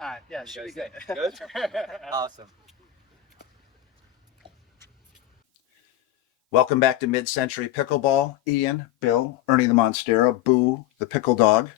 All right, yeah, should be good. Good? Awesome. Welcome back to Mid-Century Pickleball. Ian, Bill, Ernie the Monstera, Boo, the Pickle Dog,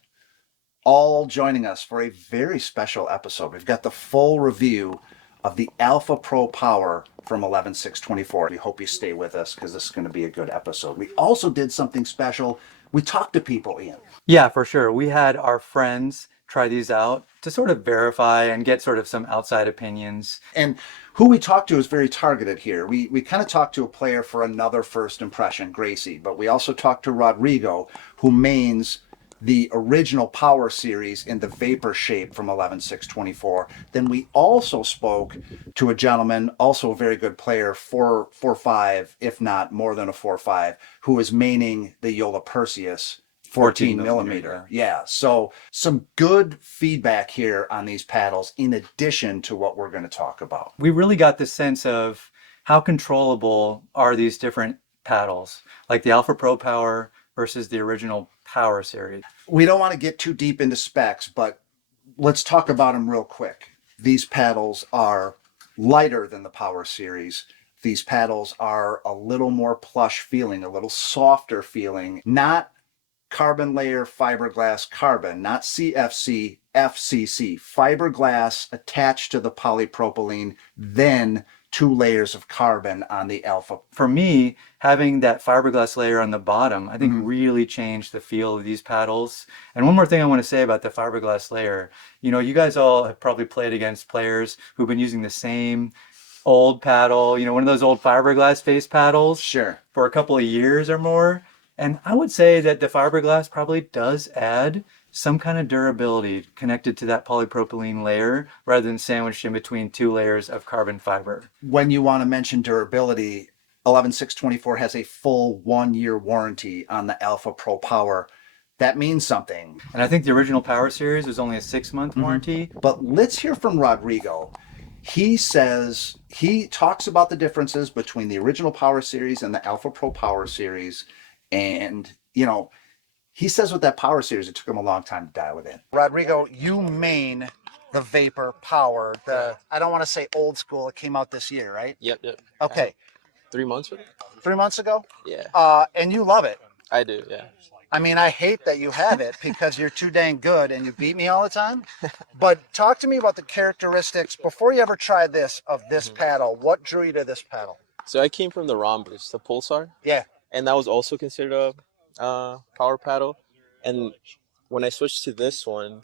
all joining us for a very special episode. We've got the full review of the Alpha Pro Power from 11/6/24. We hope you stay with us because this is going to be a good episode. We also did something special. We talked to people, Ian. Yeah, for sure. We had our friends try these out to sort of verify and get sort of some outside opinions. And who we talked to is very targeted here. We kind of talked to a player for another first impression, Gracie, but we also talked to Rodrigo, who mains the original Power Series in the Vapor shape from 11/6/24. Then we also spoke to a gentleman, also a very good player, 4.5, if not more than a 4.5, who is maining the Joola Perseus 14 millimeter. Yeah. So some good feedback here on these paddles in addition to what we're going to talk about. We really got the sense of how controllable are these different paddles, like the Alpha Pro Power versus the original Power Series. We don't want to get too deep into specs, but let's talk about them real quick. These paddles are lighter than the Power Series. These paddles are a little more plush feeling, a little softer feeling, not carbon layer fiberglass carbon, not CFC, FCC, fiberglass attached to the polypropylene, then 2 layers of carbon on the Alpha. For me, having that fiberglass layer on the bottom, I think really changed the feel of these paddles. And one more thing I want to say about the fiberglass layer, you know, you guys all have probably played against players who've been using the same old paddle, you know, one of those old fiberglass face paddles Sure. for a couple of years or more. And I would say that the fiberglass probably does add some kind of durability connected to that polypropylene layer rather than sandwiched in between 2 layers of carbon fiber. When you want to mention durability, 11/6/24 has a full 1-year warranty on the Alpha Pro Power. That means something. And I think the original Power Series was only a 6-month warranty. But let's hear from Rodrigo. He says, he talks about the differences between the original Power Series and the Alpha Pro Power Series. And, you know, he says with that Power Series, it took him a long time to dial it in. Rodrigo, you main the Vapor Power, I don't want to say old school. It came out this year, right? Yep. Okay. 3 months with it? 3 months ago? Yeah. And you love it. I do, yeah. I mean, I hate that you have it because you're too dang good and you beat me all the time. But talk to me about the characteristics before you ever tried this of this paddle. What drew you to this paddle? So I came from the Rhombus, the Pulsar. Yeah. And that was also considered a power paddle. And when I switched to this one,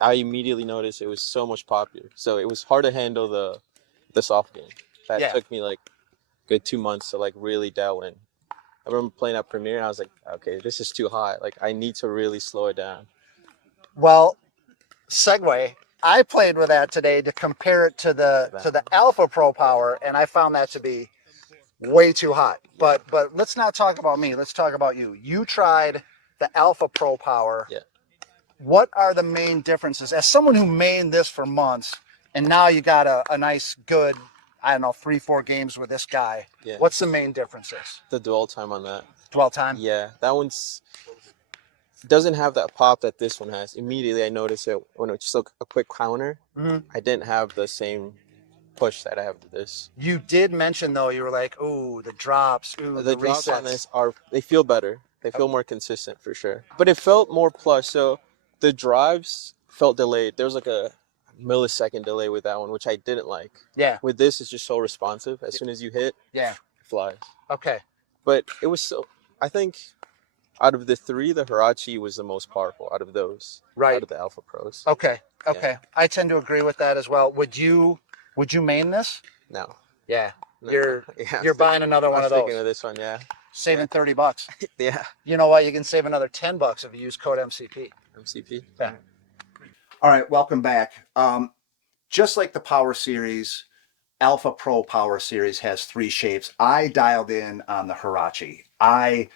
I immediately noticed it was so much popular. So it was hard to handle the soft game. That took me like a good 2 months to like really dial in. I remember playing at Premiere and I was like, okay, this is too high. Like I need to really slow it down. Well, segue. I played with that today to compare it to the Alpha Pro Power, and I found that to be way too hot. But let's not talk about me. Let's talk about you. You tried the Alpha Pro Power. Yeah. What are the main differences? As someone who mained this for months, and now you got a nice, good, I don't know, 3-4 games with this guy. Yeah. What's the main differences? The dwell time on that. Dwell time? Yeah, that one's doesn't have that pop that this one has. Immediately I noticed it when it's just a quick counter. I didn't have the same push that I have with this. You did mention though, you were like, ooh, the drops, ooh, the drops on resets. this they feel better. They feel more consistent for sure. But it felt more plush. So the drives felt delayed. There was like a millisecond delay with that one, which I didn't like. Yeah. With this, it's just so responsive. As soon as you hit, it flies. Okay. But it was so, I think out of the 3, the Hurache was the most powerful out of those. Right. Out of the Alpha Pros. Okay. Yeah. I tend to agree with that as well. Would you main this? No. Yeah. No. You're buying another one of those. I'm sticking with this one, yeah. Saving $30. Yeah. You know what? You can save another $10 if you use code MCP. MCP. Yeah. All right, welcome back. Just like the Power Series, Alpha Pro Power Series has 3 shapes. I dialed in on the Hurache. I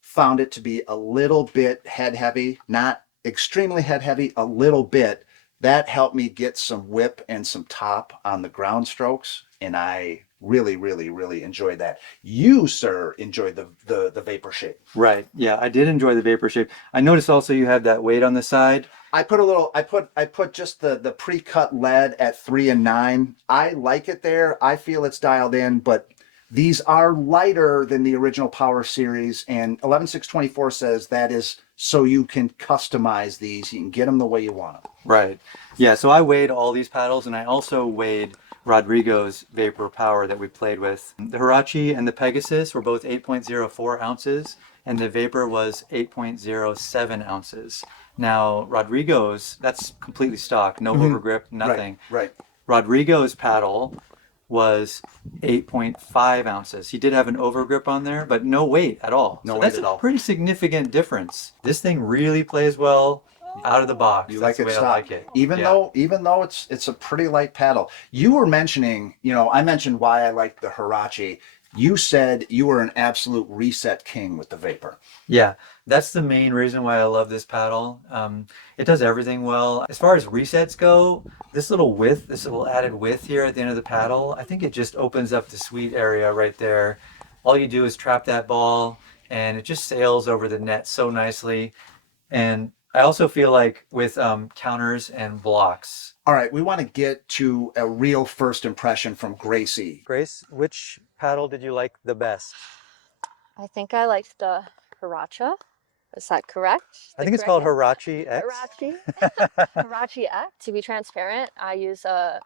found it to be a little bit head heavy, not extremely head heavy, a little bit. That helped me get some whip and some top on the ground strokes, and I really, really, really enjoyed that. You, sir, enjoyed the Vapor shape. Right. Yeah, I did enjoy the Vapor shape. I noticed also you have that weight on the side. I put a little. I put just the pre-cut lead at 3 and 9. I like it there. I feel it's dialed in, but these are lighter than the original Power series. And 11624 says that is so you can customize these. You can get them the way you want them. Right. Yeah. So I weighed all these paddles, and I also weighed Rodrigo's Vapor Power that we played with. The Hurache and the Pegasus were both 8.04 ounces, and the Vapor was 8.07 ounces. Now, Rodrigo's, that's completely stock, no overgrip, nothing. Right. Rodrigo's paddle was 8.5 ounces. He did have an overgrip on there, but no weight at all. No So weight that's at a all. pretty significant difference. This thing really plays well out of the box. You That's like the it way I stock, like it. even Yeah. though it's a pretty light paddle. You were mentioning, I mentioned why I like the Hurache. You said you were an absolute reset king with the Vapor. Yeah, that's the main reason why I love this paddle. It does everything well. As far as resets go, this little added width here at the end of the paddle, I think it just opens up the sweet area right there. All you do is trap that ball, and it just sails over the net so nicely. And I also feel like with counters and blocks. All right, we want to get to a real first impression from Gracie. Grace, which paddle did you like the best? I think I liked the Huracha. Is that correct? I think it's called Hurache-X. Hurache-X. To be transparent, I use a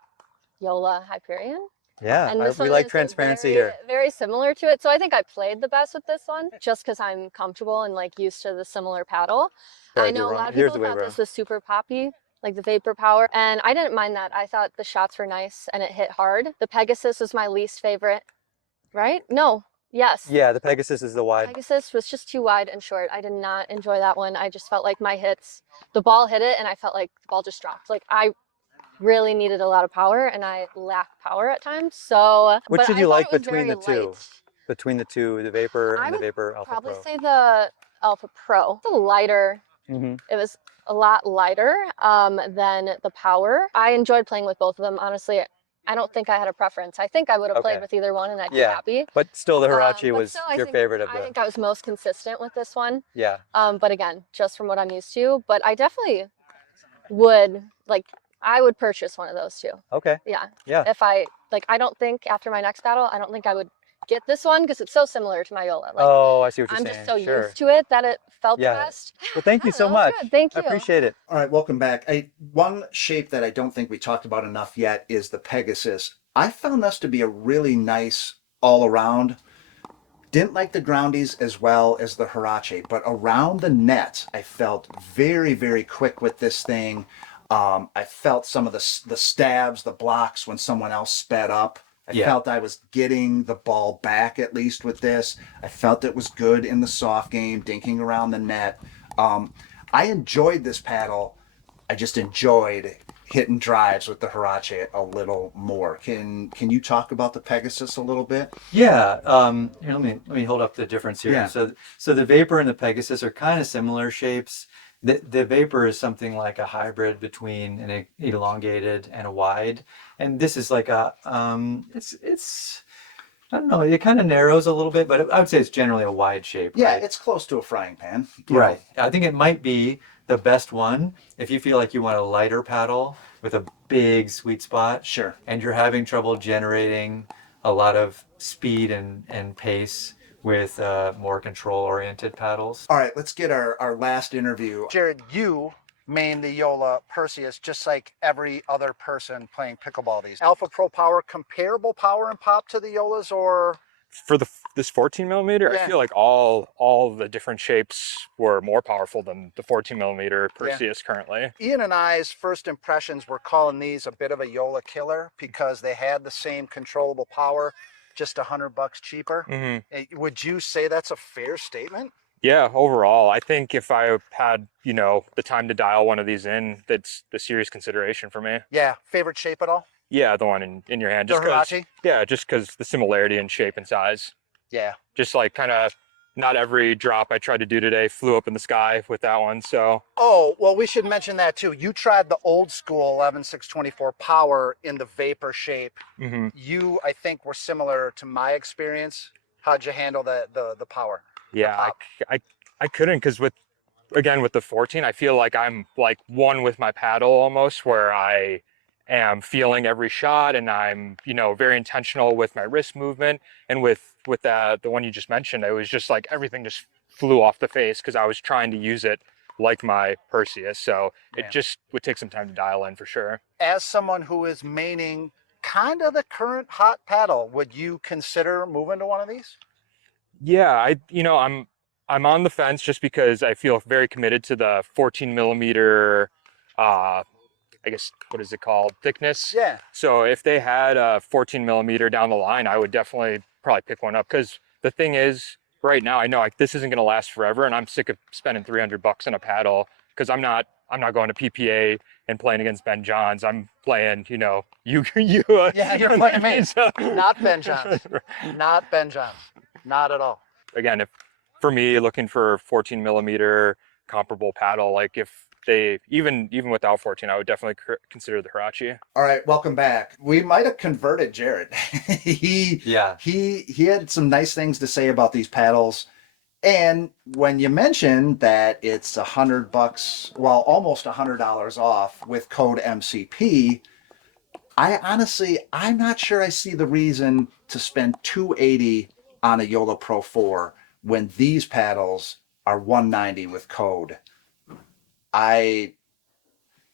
Joola Hyperion. Yeah, And this we one like is transparency very, here. very similar to it. So I think I played the best with this one just because I'm comfortable and like used to the similar paddle. Here, I know a lot of here's people the way thought around. this was super poppy, like the Vapor Power, and I didn't mind that. I thought the shots were nice and it hit hard. The Pegasus was my least favorite, right? No, yes. Yeah, the Pegasus is the wide. Pegasus was just too wide and short. I did not enjoy that one. I just felt like my hits, the ball hit it and I felt like the ball just dropped. Like I really needed a lot of power and I lack power at times. So, Which but did I you thought like it was between very the two? light. Between the two, the Vapor I and the would Vapor Alpha probably Pro. say the Alpha Pro. The lighter. Mm-hmm. It was a lot lighter than the Power. I enjoyed playing with both of them. Honestly, I don't think I had a preference. I think I would have played with either one and I'd be happy. But still, the Hurache But was still, your favorite of I the. think I was most consistent with this one. Yeah. But again, just from what I'm used to. But I definitely would I would purchase one of those two. Okay. Yeah. Yeah. If I don't think after my next battle, I don't think I would get this one because it's so similar to my Joola. Oh, I see what you're I'm saying. just so Sure. used to it that it felt the Yeah. best. Well, thank you so No, it's much. good. Thank you. I appreciate it. All right, welcome back. One shape that I don't think we talked about enough yet is the Pegasus. I found this to be a really nice all around. Didn't like the groundies as well as the Hurache, but around the net, I felt very, very quick with this thing. I felt some of the stabs, the blocks when someone else sped up. I felt I was getting the ball back at least with this. I felt it was good in the soft game, dinking around the net. I enjoyed this paddle. I just enjoyed hitting drives with the Hurache a little more. Can you talk about the Pegasus a little bit? Yeah. Here, let me hold up the difference here. Yeah. So the Vapor and the Pegasus are kind of similar shapes. The Vapor is something like a hybrid between an elongated and a wide, and this is like a it's I don't know. It kind of narrows a little bit, but I would say it's generally a wide shape. Yeah, right? it's close to a frying pan. Right. I think it might be the best one if you feel like you want a lighter paddle with a big sweet spot. Sure. And you're having trouble generating a lot of speed and pace with more control-oriented paddles. All right, let's get our last interview. Jared, you main the Joola Perseus just like every other person playing pickleball these. Alpha Pro Power, comparable power and pop to the Joolas, or? For this 14 millimeter, Yeah. I feel like all the different shapes were more powerful than the 14 millimeter Perseus currently. Ian and I's first impressions were calling these a bit of a Joola killer because they had the same controllable power, just $100 cheaper. Mm-hmm. Would you say that's a fair statement? Yeah, overall, I think if I had, the time to dial one of these in, that's the serious consideration for me. Yeah. Favorite shape at all? Yeah, the one in your hand. The Hurache? Just because the similarity in shape and size. Yeah. Just like kind of not every drop I tried to do today flew up in the sky with that one, so. Oh, well, we should mention that too. You tried the old school 11624 Power in the Vapor shape. Mm-hmm. You, I think, were similar to my experience. How'd you handle the Power? Yeah, I couldn't, because with again, with the 14, I feel like I'm like one with my paddle almost, where I am feeling every shot and I'm, very intentional with my wrist movement. And with the one you just mentioned, it was just like everything just flew off the face because I was trying to use it like my Perseus. So Yeah. it just would take some time to dial in for sure. As someone who is maining kind of the current hot paddle, would you consider moving to one of these? Yeah, I'm on the fence just because I feel very committed to the 14 millimeter, I guess, what is it called? Thickness. Yeah. So if they had a 14 millimeter down the line, I would definitely probably pick one up. Because the thing is, right now, I know like this isn't going to last forever, and I'm sick of spending $300 on a paddle because I'm not going to PPA and playing against Ben Johns. I'm playing, you. Yeah, you're playing me. So, Not Ben Johns. Not Ben Johns. Not at all. again, if for me looking for 14 millimeter comparable paddle, like if they even without 14, I would definitely consider the Hurache. All right, welcome back. We might have converted Jared. he had some nice things to say about these paddles. And when you mentioned that it's $100, well, almost $100 off with code MCP, I'm not sure I see the reason to spend $280 on a Joola Pro 4 when these paddles are $190 with code.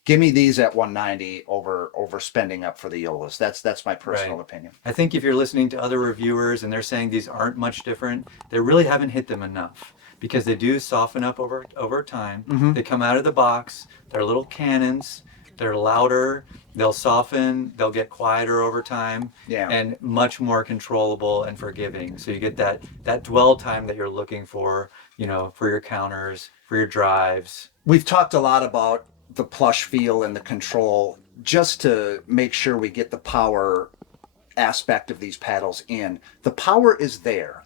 Give me these at $190 over spending up for the Joolas. That's my personal Right. opinion. I think if you're listening to other reviewers and they're saying these aren't much different, they really haven't hit them enough because they do soften up over time. Mhm. They come out of the box, they're little cannons, they're louder, they'll soften, they'll get quieter over time, Yeah. and much more controllable and forgiving. So you get that dwell time that you're looking for, for your counters, for your drives. We've talked a lot about the plush feel and the control just to make sure we get the power aspect of these paddles in. The power is there.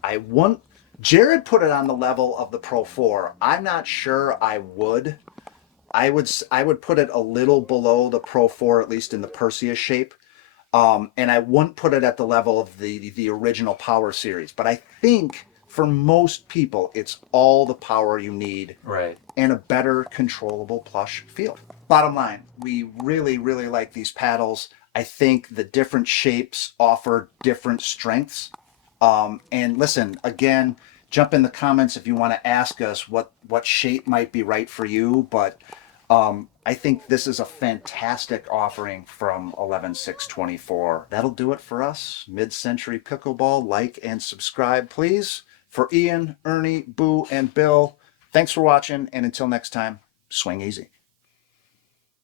Jared put it on the level of the Pro 4. I'm not sure I would. I would put it a little below the Pro 4, at least in the Perseus shape. And I wouldn't put it at the level of the original Power series. But I think for most people, it's all the power you need. Right. And a better controllable plush feel. Bottom line, we really, really like these paddles. I think the different shapes offer different strengths. And listen, again, jump in the comments if you want to ask us what shape might be right for you. But I think this is a fantastic offering from 11624. That'll do it for us. Mid-Century Pickleball. Like and subscribe, please. For Ian, Ernie, Boo, and Bill, thanks for watching. And until next time, swing easy.